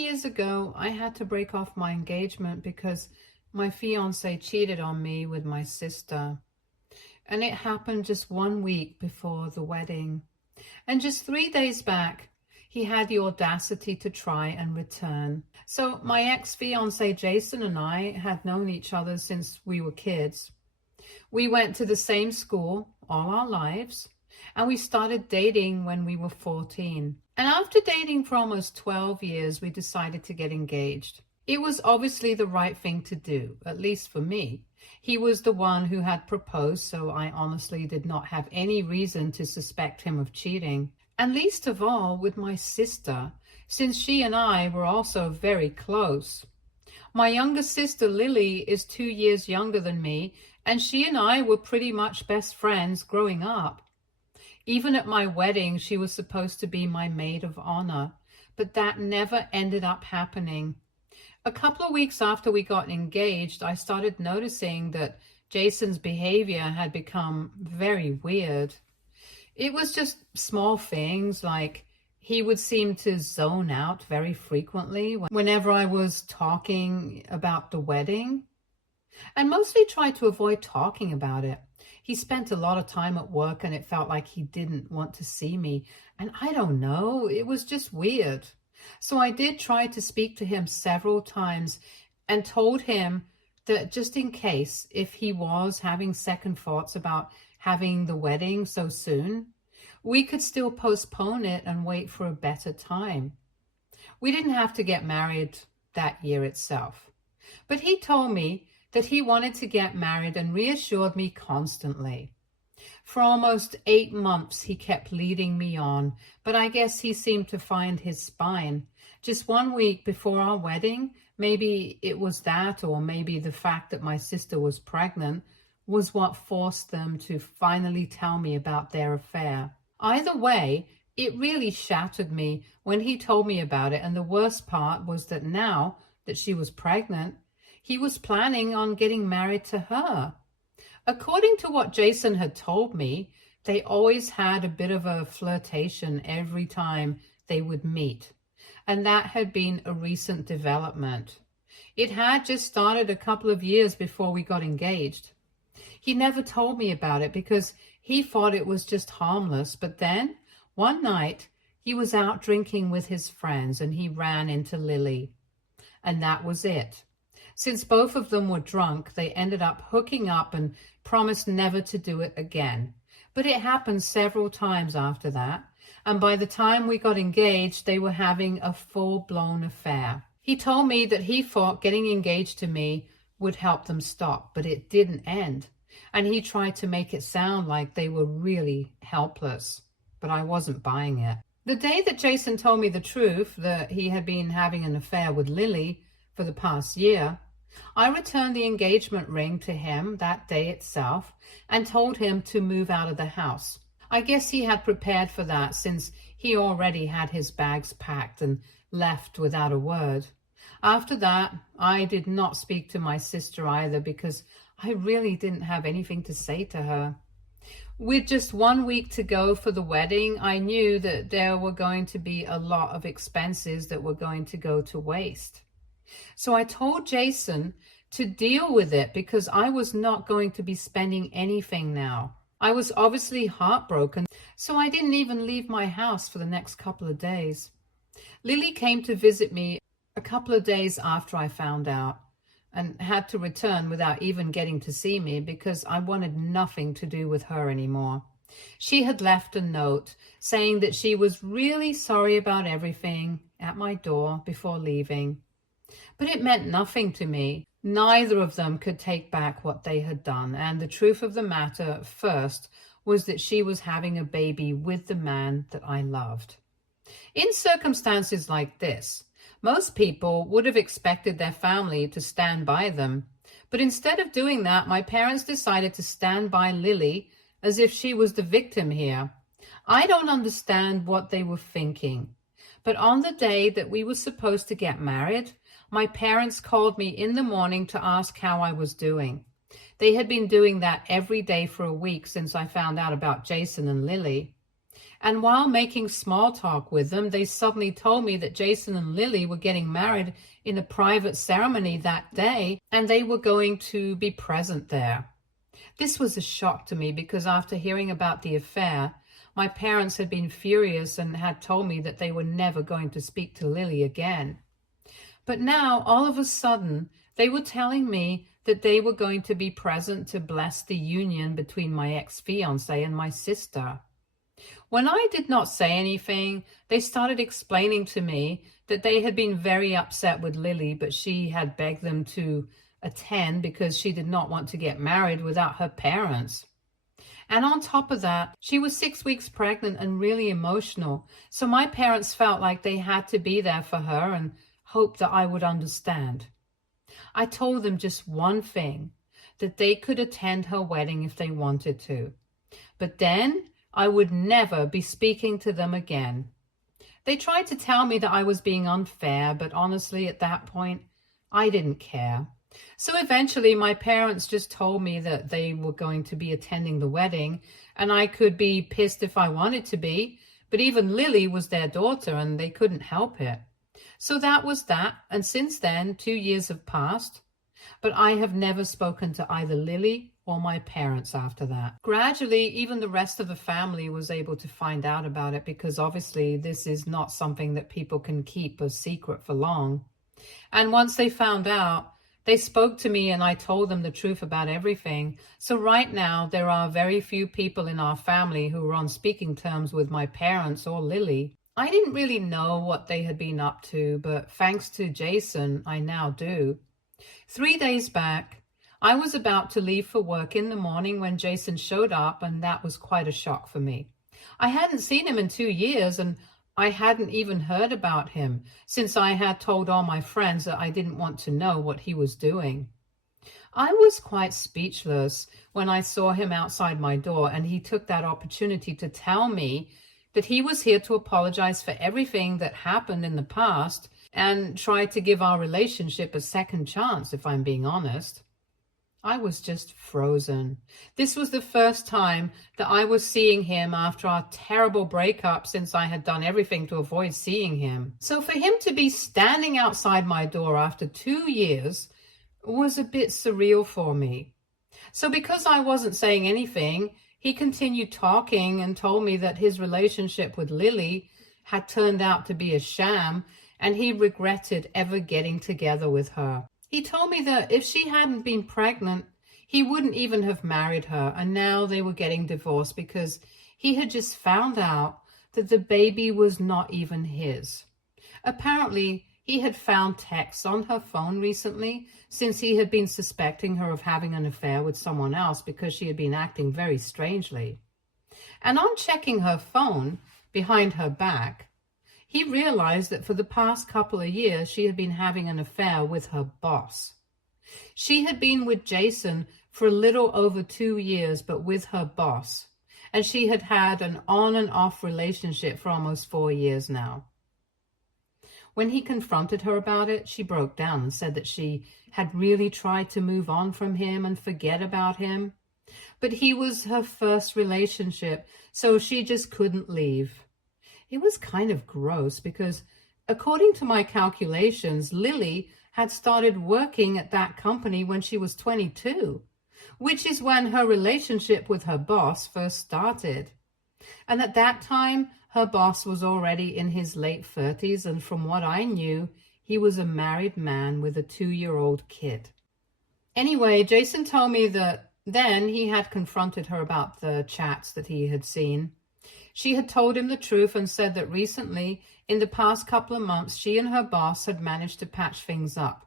years ago, I had to break off my engagement because my fiance cheated on me with my sister. And it happened just 1 week before the wedding. And just 3 days back, he had the audacity to try and return. So my ex-fiance Jason and I had known each other since we were kids. We went to the same school all our lives, and we started dating when we were 14. And after dating for almost 12 years, we decided to get engaged. It was obviously the right thing to do, at least for me. He was the one who had proposed, so I honestly did not have any reason to suspect him of cheating. And least of all with my sister, since she and I were also very close. My younger sister Lily is 2 years younger than me, and she and I were pretty much best friends growing up. Even at my wedding, she was supposed to be my maid of honor, but that never ended up happening. A couple of weeks after we got engaged, I started noticing that Jason's behavior had become very weird. It was just small things, like he would seem to zone out very frequently whenever I was talking about the wedding, and mostly tried to avoid talking about it. He spent a lot of time at work and it felt like he didn't want to see me. And I don't know, it was just weird. So I did try to speak to him several times and told him that just in case, if he was having second thoughts about having the wedding so soon, we could still postpone it and wait for a better time. We didn't have to get married that year itself. But he told me that he wanted to get married and reassured me constantly. For almost 8 months, he kept leading me on, but I guess he seemed to find his spine. Just 1 week before our wedding, maybe it was that, or maybe the fact that my sister was pregnant, was what forced them to finally tell me about their affair. Either way, it really shattered me when he told me about it, and the worst part was that now that she was pregnant, he was planning on getting married to her. According to what Jason had told me, they always had a bit of a flirtation every time they would meet. And that had been a recent development. It had just started a couple of years before we got engaged. He never told me about it because he thought it was just harmless. But then, one night, he was out drinking with his friends and he ran into Lily. And that was it. Since both of them were drunk, they ended up hooking up and promised never to do it again. But it happened several times after that, and by the time we got engaged, they were having a full-blown affair. He told me that he thought getting engaged to me would help them stop, but it didn't end. And he tried to make it sound like they were really helpless, but I wasn't buying it. The day that Jason told me the truth, that he had been having an affair with Lily for the past year, I returned the engagement ring to him that day itself and told him to move out of the house. I guess he had prepared for that since he already had his bags packed and left without a word. After that, I did not speak to my sister either because I really didn't have anything to say to her. With just 1 week to go for the wedding, I knew that there were going to be a lot of expenses that were going to go to waste. So I told Jason to deal with it because I was not going to be spending anything now. I was obviously heartbroken, so I didn't even leave my house for the next couple of days. Lily came to visit me a couple of days after I found out and had to return without even getting to see me because I wanted nothing to do with her anymore. She had left a note saying that she was really sorry about everything at my door before leaving. But it meant nothing to me. Neither of them could take back what they had done, and the truth of the matter first was that she was having a baby with the man that I loved. In circumstances like this, most people would have expected their family to stand by them, but instead of doing that, my parents decided to stand by Lily as if she was the victim here. I don't understand what they were thinking, but on the day that we were supposed to get married, my parents called me in the morning to ask how I was doing. They had been doing that every day for a week since I found out about Jason and Lily. And while making small talk with them, they suddenly told me that Jason and Lily were getting married in a private ceremony that day, and they were going to be present there. This was a shock to me because after hearing about the affair, my parents had been furious and had told me that they were never going to speak to Lily again. But now, all of a sudden, they were telling me that they were going to be present to bless the union between my ex-fiancé and my sister. When I did not say anything, they started explaining to me that they had been very upset with Lily, but she had begged them to attend because she did not want to get married without her parents. And on top of that, she was 6 weeks pregnant and really emotional. So my parents felt like they had to be there for her and hoped that I would understand. I told them just one thing, that they could attend her wedding if they wanted to. But then I would never be speaking to them again. They tried to tell me that I was being unfair, but honestly, at that point, I didn't care. So eventually my parents just told me that they were going to be attending the wedding, and I could be pissed if I wanted to be, but even Lily was their daughter and they couldn't help it. So that was that, and since then 2 years have passed, but I have never spoken to either Lily or my parents after that. Gradually, even the rest of the family was able to find out about it because obviously this is not something that people can keep a secret for long. And once they found out, they spoke to me and I told them the truth about everything. So right now, there are very few people in our family who are on speaking terms with my parents or Lily. I didn't really know what they had been up to, but thanks to Jason, I now do. 3 days back, I was about to leave for work in the morning when Jason showed up, and that was quite a shock for me. I hadn't seen him in 2 years, and I hadn't even heard about him since I had told all my friends that I didn't want to know what he was doing. I was quite speechless when I saw him outside my door, and he took that opportunity to tell me that he was here to apologize for everything that happened in the past and try to give our relationship a second chance, if I'm being honest. I was just frozen. This was the first time that I was seeing him after our terrible breakup, since I had done everything to avoid seeing him. So for him to be standing outside my door after 2 years was a bit surreal for me. So because I wasn't saying anything, he continued talking and told me that his relationship with Lily had turned out to be a sham and he regretted ever getting together with her. He told me that if she hadn't been pregnant, he wouldn't even have married her, and now they were getting divorced because he had just found out that the baby was not even his. Apparently, he had found texts on her phone recently since he had been suspecting her of having an affair with someone else because she had been acting very strangely. And on checking her phone behind her back, he realized that for the past couple of years, she had been having an affair with her boss. She had been with Jason for a little over 2 years, but with her boss. And she had had an on and off relationship for almost 4 years now. When he confronted her about it, she broke down and said that she had really tried to move on from him and forget about him. But he was her first relationship, so she just couldn't leave. It was kind of gross because, according to my calculations, Lily had started working at that company when she was 22, which is when her relationship with her boss first started. And at that time, her boss was already in his late 30s, and from what I knew, he was a married man with a 2-year-old kid. Anyway, Jason told me that then he had confronted her about the chats that he had seen. She had told him the truth and said that recently, in the past couple of months, she and her boss had managed to patch things up,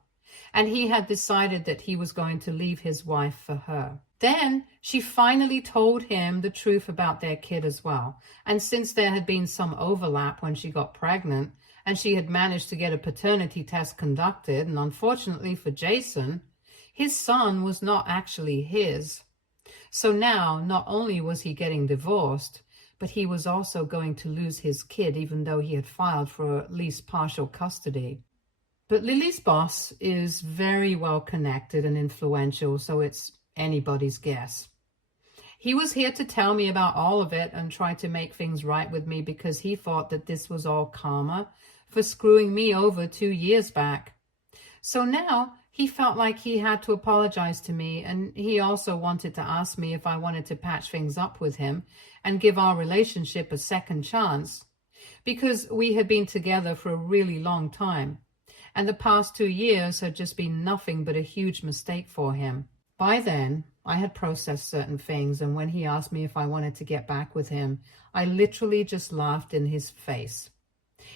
and he had decided that he was going to leave his wife for her. Then she finally told him the truth about their kid as well, and since there had been some overlap when she got pregnant, and she had managed to get a paternity test conducted, and unfortunately for Jason, his son was not actually his. So now, not only was he getting divorced, but he was also going to lose his kid, even though he had filed for at least partial custody. But Lily's boss is very well connected and influential, so it's anybody's guess. He was here to tell me about all of it and try to make things right with me because he thought that this was all karma for screwing me over 2 years back. So now he felt like he had to apologize to me, and he also wanted to ask me if I wanted to patch things up with him and give our relationship a second chance, because we had been together for a really long time, and the past 2 years had just been nothing but a huge mistake for him. By then, I had processed certain things, and when he asked me if I wanted to get back with him, I literally just laughed in his face.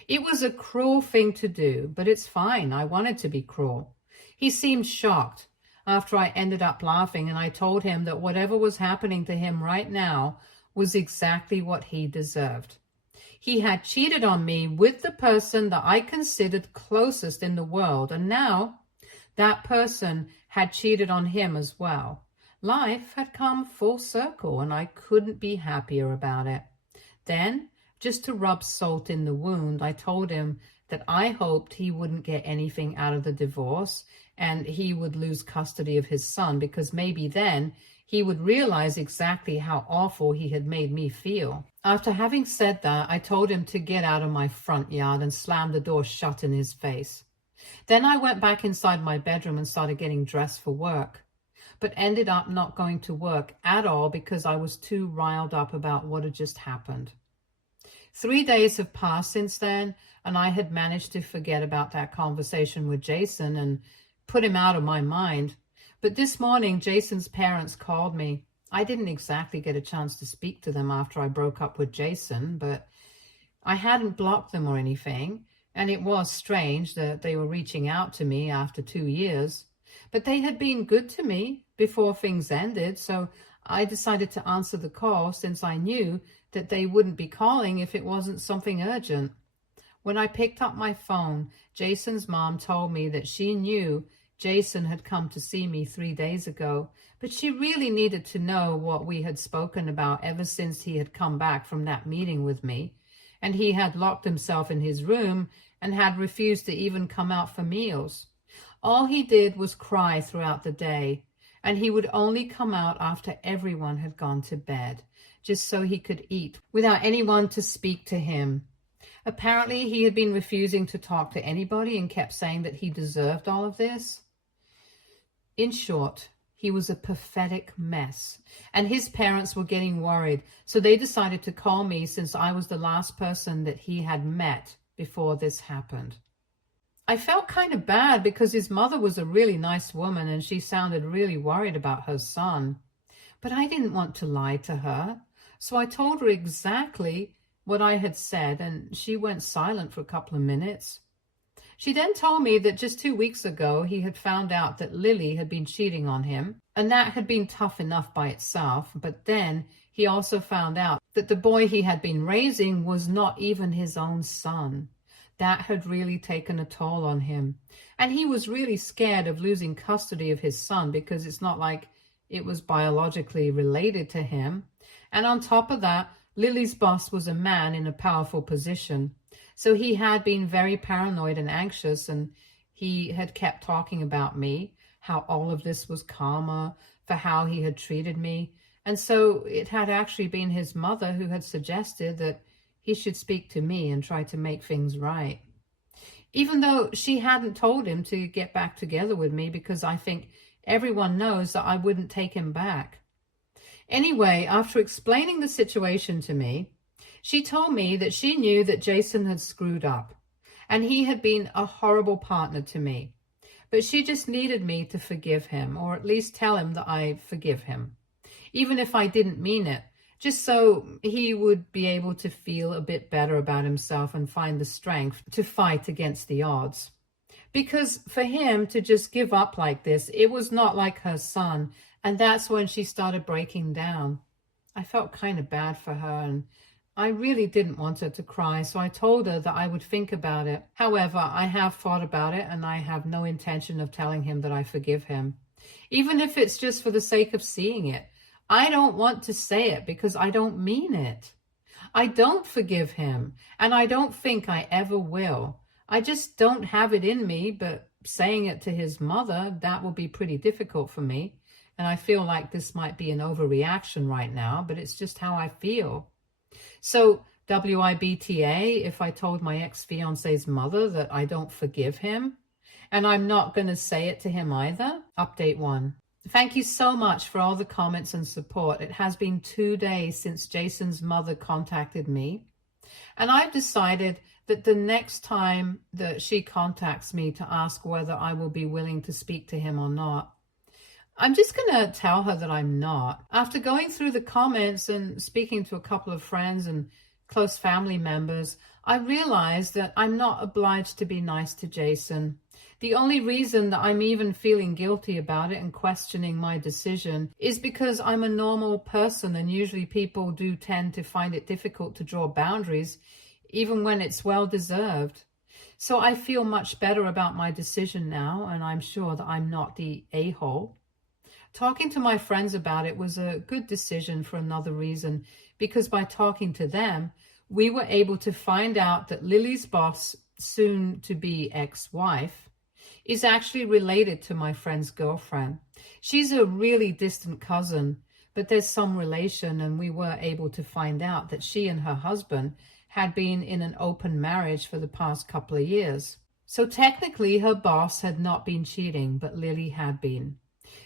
It was a cruel thing to do, but it's fine. I wanted to be cruel. He seemed shocked after I ended up laughing, and I told him that whatever was happening to him right now was exactly what he deserved. He had cheated on me with the person that I considered closest in the world, and now that person had cheated on him as well. Life had come full circle, and I couldn't be happier about it. Then, just to rub salt in the wound, I told him that I hoped he wouldn't get anything out of the divorce and he would lose custody of his son, because maybe then he would realize exactly how awful he had made me feel. After having said that, I told him to get out of my front yard and slammed the door shut in his face. Then I went back inside my bedroom and started getting dressed for work, but ended up not going to work at all because I was too riled up about what had just happened. 3 days have passed since then, and I had managed to forget about that conversation with Jason and put him out of my mind. But this morning, Jason's parents called me. I didn't exactly get a chance to speak to them after I broke up with Jason, but I hadn't blocked them or anything, and it was strange that they were reaching out to me after 2 years. But they had been good to me before things ended, so I decided to answer the call since I knew that they wouldn't be calling if it wasn't something urgent. When I picked up my phone, Jason's mom told me that she knew Jason had come to see me 3 days ago, but she really needed to know what we had spoken about ever since he had come back from that meeting with me, and he had locked himself in his room and had refused to even come out for meals. All he did was cry throughout the day, and he would only come out after everyone had gone to bed, just so he could eat without anyone to speak to him. Apparently, he had been refusing to talk to anybody and kept saying that he deserved all of this. In short, he was a pathetic mess, and his parents were getting worried, so they decided to call me since I was the last person that he had met before this happened. I felt kind of bad because his mother was a really nice woman and she sounded really worried about her son. But I didn't want to lie to her, so I told her exactly what I had said, and she went silent for a couple of minutes. She then told me that just 2 weeks ago he had found out that Lily had been cheating on him, and that had been tough enough by itself, but then he also found out that the boy he had been raising was not even his own son. That had really taken a toll on him, and he was really scared of losing custody of his son because it's not like it was biologically related to him. And on top of that, Lily's boss was a man in a powerful position. So he had been very paranoid and anxious, and he had kept talking about me, how all of this was karma for how he had treated me. And so it had actually been his mother who had suggested that he should speak to me and try to make things right. Even though she hadn't told him to get back together with me, because I think everyone knows that I wouldn't take him back. Anyway, after explaining the situation to me, she told me that she knew that Jason had screwed up and he had been a horrible partner to me, but she just needed me to forgive him, or at least tell him that I forgive him, even if I didn't mean it, just so he would be able to feel a bit better about himself and find the strength to fight against the odds. Because for him to just give up like this, it was not like her son, and that's when she started breaking down. I felt kind of bad for her, and I really didn't want her to cry, so I told her that I would think about it. However, I have thought about it, and I have no intention of telling him that I forgive him, even if it's just for the sake of seeing it. I don't want to say it because I don't mean it. I don't forgive him, and I don't think I ever will. I just don't have it in me, but saying it to his mother, that will be pretty difficult for me. And I feel like this might be an overreaction right now, but it's just how I feel. So WIBTA, if I told my ex-fiance's mother that I don't forgive him, and I'm not going to say it to him either. Update 1. Thank you so much for all the comments and support. It has been 2 days since Jason's mother contacted me, and I've decided that the next time that she contacts me to ask whether I will be willing to speak to him or not, I'm just going to tell her that I'm not. After going through the comments and speaking to a couple of friends and close family members, I realized that I'm not obliged to be nice to Jason. The only reason that I'm even feeling guilty about it and questioning my decision is because I'm a normal person, and usually people do tend to find it difficult to draw boundaries, even when it's well-deserved. So I feel much better about my decision now, and I'm sure that I'm not the a-hole. Talking to my friends about it was a good decision for another reason, because by talking to them, we were able to find out that Lily's boss, soon-to-be ex-wife, is actually related to my friend's girlfriend. She's a really distant cousin, but there's some relation, and we were able to find out that she and her husband had been in an open marriage for the past couple of years. So technically her boss had not been cheating, but Lily had been.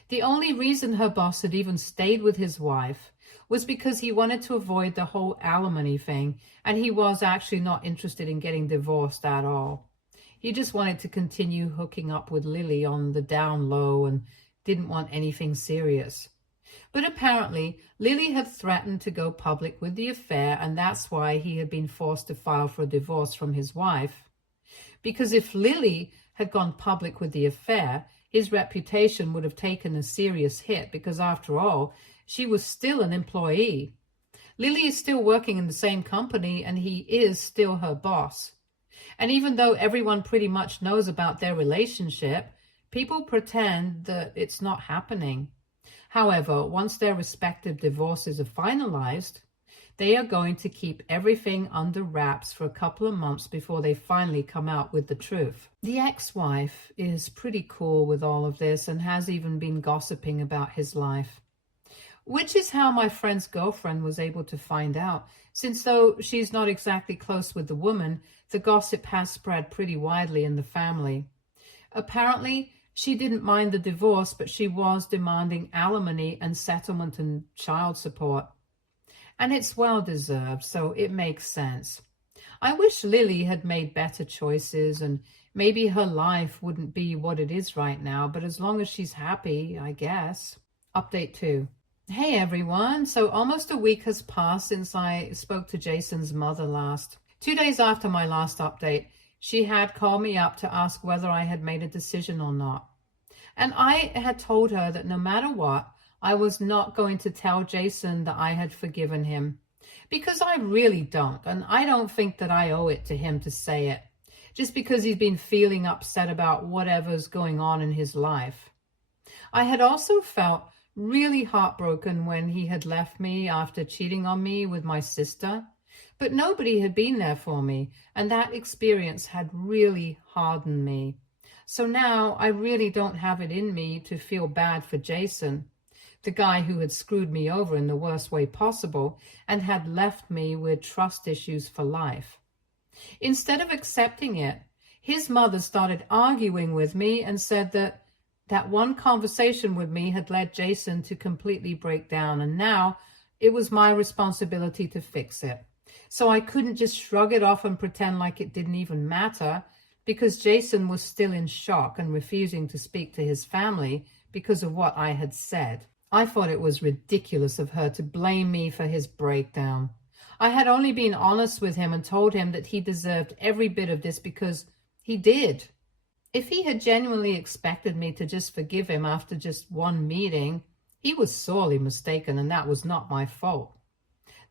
The only reason her boss had even stayed with his wife was because he wanted to avoid the whole alimony thing, and he was actually not interested in getting divorced at all. He just wanted to continue hooking up with Lily on the down low and didn't want anything serious. But apparently, Lily had threatened to go public with the affair, and that's why he had been forced to file for a divorce from his wife. Because if Lily had gone public with the affair, his reputation would have taken a serious hit, because after all, she was still an employee. Lily is still working in the same company, and he is still her boss. And even though everyone pretty much knows about their relationship, people pretend that it's not happening. However, once their respective divorces are finalized, they are going to keep everything under wraps for a couple of months before they finally come out with the truth. The ex-wife is pretty cool with all of this and has even been gossiping about his life, which is how my friend's girlfriend was able to find out, since though she's not exactly close with the woman, the gossip has spread pretty widely in the family. Apparently, she didn't mind the divorce, but she was demanding alimony and settlement and child support. And it's well-deserved, so it makes sense. I wish Lily had made better choices, and maybe her life wouldn't be what it is right now, but as long as she's happy, I guess. Update 2. Hey everyone, so almost a week has passed since I spoke to Jason's mother last. 2 days after my last update, she had called me up to ask whether I had made a decision or not. And I had told her that no matter what, I was not going to tell Jason that I had forgiven him, because I really don't, and I don't think that I owe it to him to say it, just because he's been feeling upset about whatever's going on in his life. I had also felt really heartbroken when he had left me after cheating on me with my sister, but nobody had been there for me, and that experience had really hardened me. So now I really don't have it in me to feel bad for Jason, the guy who had screwed me over in the worst way possible and had left me with trust issues for life. Instead of accepting it, his mother started arguing with me and said that one conversation with me had led Jason to completely break down, and now it was my responsibility to fix it. So I couldn't just shrug it off and pretend like it didn't even matter, because Jason was still in shock and refusing to speak to his family because of what I had said. I thought it was ridiculous of her to blame me for his breakdown. I had only been honest with him and told him that he deserved every bit of this because he did. If he had genuinely expected me to just forgive him after just one meeting, he was sorely mistaken, and that was not my fault.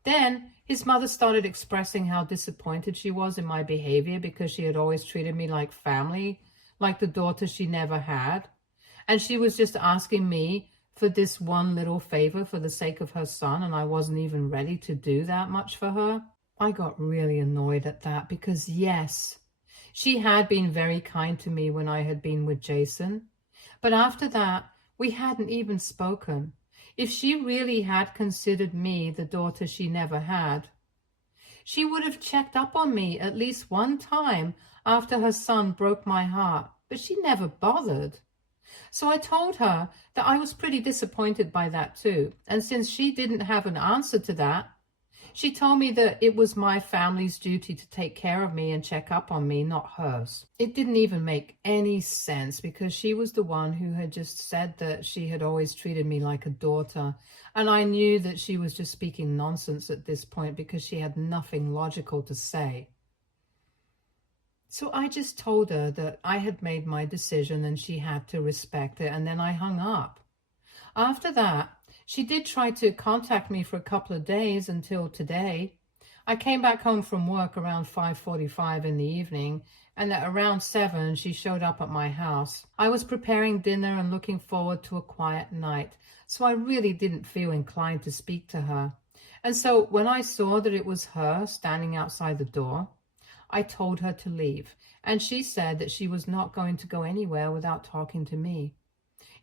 Then his mother started expressing how disappointed she was in my behavior because she had always treated me like family, like the daughter she never had. And she was just asking me for this one little favor for the sake of her son, and I wasn't even ready to do that much for her. I got really annoyed at that because, yes, she had been very kind to me when I had been with Jason. But after that, We hadn't even spoken. If she really had considered me the daughter she never had, she would have checked up on me at least one time after her son broke my heart, but she never bothered. So I told her that I was pretty disappointed by that too, and since she didn't have an answer to that, she told me that it was my family's duty to take care of me and check up on me, not hers. It didn't even make any sense because she was the one who had just said that she had always treated me like a daughter. And I knew that she was just speaking nonsense at this point because she had nothing logical to say. So I just told her that I had made my decision and she had to respect it, and then I hung up. After that, she did try to contact me for a couple of days until today. I came back home from work around 5:45 in the evening, and at around 7 she showed up at my house. I was preparing dinner and looking forward to a quiet night, so I really didn't feel inclined to speak to her. And so when I saw that it was her standing outside the door, I told her to leave, and she said that she was not going to go anywhere without talking to me.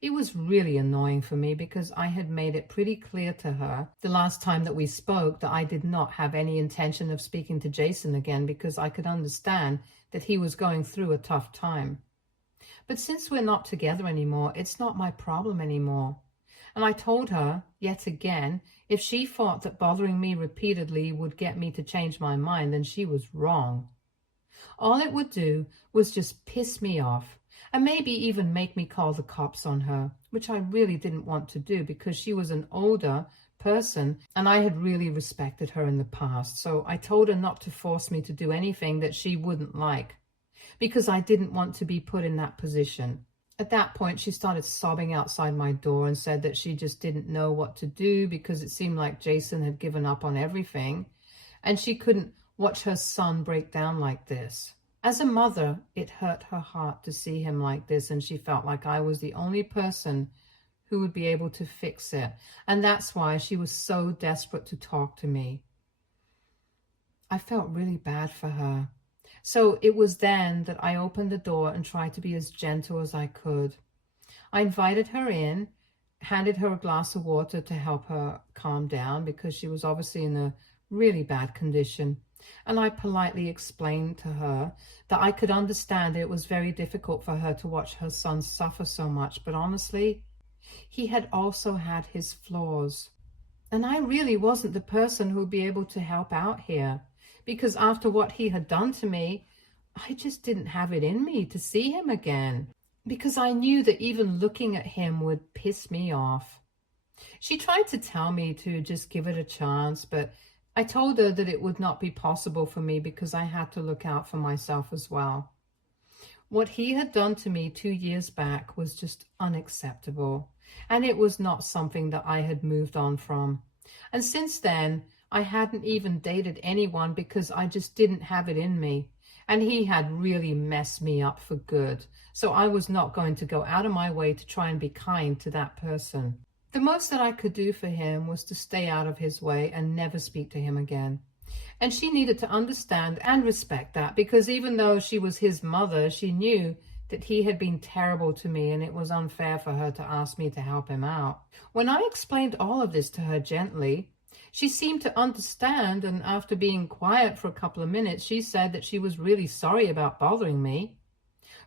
It was really annoying for me because I had made it pretty clear to her the last time that we spoke that I did not have any intention of speaking to Jason again because I could understand that he was going through a tough time. But since we're not together anymore, it's not my problem anymore. And I told her, yet again, if she thought that bothering me repeatedly would get me to change my mind, then she was wrong. All it would do was just piss me off, and maybe even make me call the cops on her, which I really didn't want to do because she was an older person and I had really respected her in the past. So I told her not to force me to do anything that she wouldn't like because I didn't want to be put in that position. At that point, she started sobbing outside my door and said that she just didn't know what to do because it seemed like Jason had given up on everything and she couldn't watch her son break down like this. As a mother, it hurt her heart to see him like this, and she felt like I was the only person who would be able to fix it. And that's why she was so desperate to talk to me. I felt really bad for her. So it was then that I opened the door and tried to be as gentle as I could. I invited her in, handed her a glass of water to help her calm down because she was obviously in a really bad condition. And I politely explained to her that I could understand it was very difficult for her to watch her son suffer so much, but honestly, he had also had his flaws. And I really wasn't the person who would be able to help out here, because after what he had done to me, I just didn't have it in me to see him again, because I knew that even looking at him would piss me off. She tried to tell me to just give it a chance, but I told her that it would not be possible for me because I had to look out for myself as well. What he had done to me 2 years back was just unacceptable, and it was not something that I had moved on from. And since then, I hadn't even dated anyone because I just didn't have it in me, and he had really messed me up for good, so I was not going to go out of my way to try and be kind to that person. The most that I could do for him was to stay out of his way and never speak to him again. And she needed to understand and respect that, because even though she was his mother, she knew that he had been terrible to me and it was unfair for her to ask me to help him out. When I explained all of this to her gently, she seemed to understand, and after being quiet for a couple of minutes, she said that she was really sorry about bothering me,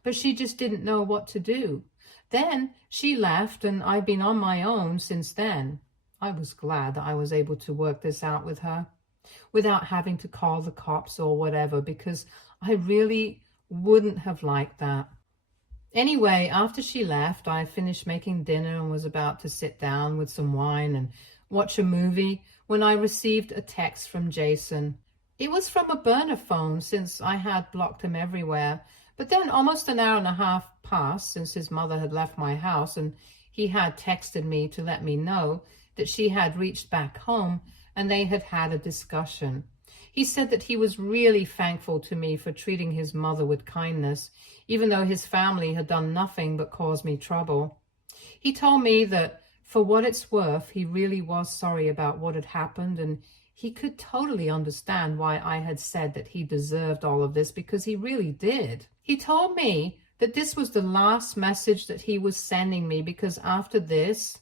but she just didn't know what to do. Then she left, and I've been on my own since then. I was glad that I was able to work this out with her without having to call the cops or whatever, because I really wouldn't have liked that. Anyway, after she left, I finished making dinner and was about to sit down with some wine and watch a movie when I received a text from Jason. It was from a burner phone since I had blocked him everywhere. But then almost an hour and a half passed since his mother had left my house, and he had texted me to let me know that she had reached back home and they had had a discussion. He said that he was really thankful to me for treating his mother with kindness, even though his family had done nothing but cause me trouble. He told me that for what it's worth, he really was sorry about what had happened, and he could totally understand why I had said that he deserved all of this, because he really did. He told me that this was the last message that he was sending me, because after this,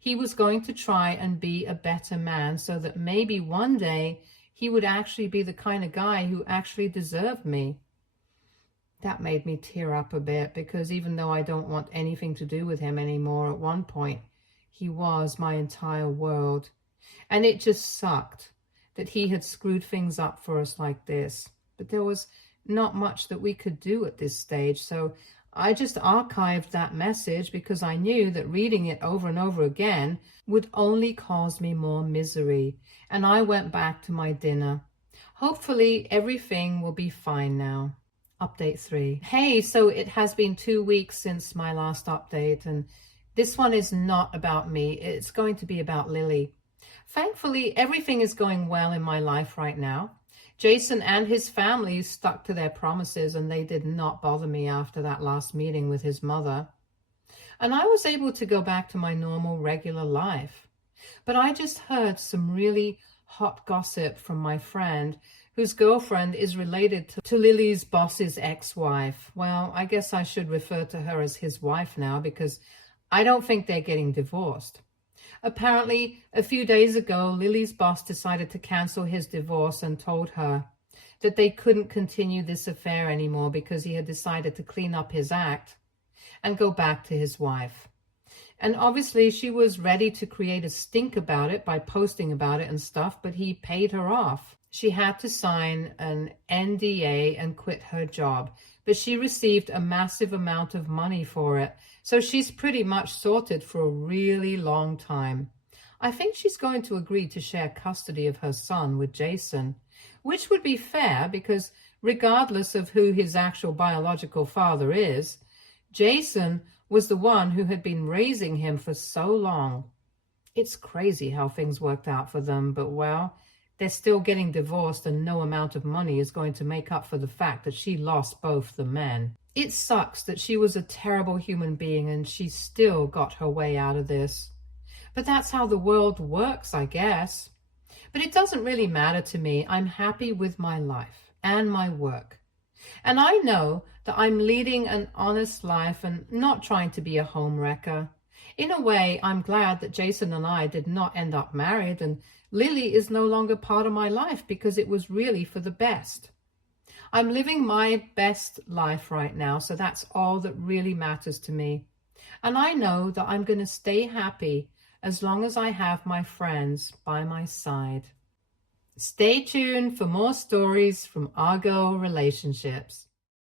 he was going to try and be a better man so that maybe one day he would actually be the kind of guy who actually deserved me. That made me tear up a bit, because even though I don't want anything to do with him anymore, at one point, he was my entire world. And it just sucked that he had screwed things up for us like this. But there was not much that we could do at this stage. So I just archived that message, because I knew that reading it over and over again would only cause me more misery. And I went back to my dinner. Hopefully everything will be fine now. Update 3. Hey, so it has been 2 weeks since my last update, and this one is not about me. It's going to be about Lily. Thankfully, everything is going well in my life right now. Jason and his family stuck to their promises, and they did not bother me after that last meeting with his mother. And I was able to go back to my normal, regular life. But I just heard some really hot gossip from my friend, whose girlfriend is related to Lily's boss's ex-wife. Well, I guess I should refer to her as his wife now, because I don't think they're getting divorced. Apparently, a few days ago, Lily's boss decided to cancel his divorce and told her that they couldn't continue this affair anymore because he had decided to clean up his act and go back to his wife. And obviously, she was ready to create a stink about it by posting about it and stuff, but he paid her off. She had to sign an NDA and quit her job, but she received a massive amount of money for it. So she's pretty much sorted for a really long time. I think she's going to agree to share custody of her son with Jason, which would be fair, because regardless of who his actual biological father is, Jason was the one who had been raising him for so long. It's crazy how things worked out for them, but well, they're still getting divorced, and no amount of money is going to make up for the fact that she lost both the men. It sucks that she was a terrible human being and she still got her way out of this. But that's how the world works, I guess. But it doesn't really matter to me. I'm happy with my life and my work. And I know that I'm leading an honest life and not trying to be a homewrecker. In a way, I'm glad that Jason and I did not end up married, and Lily is no longer part of my life, because it was really for the best. I'm living my best life right now, so that's all that really matters to me. And I know that I'm going to stay happy as long as I have my friends by my side. Stay tuned for more stories from Argo Relationships.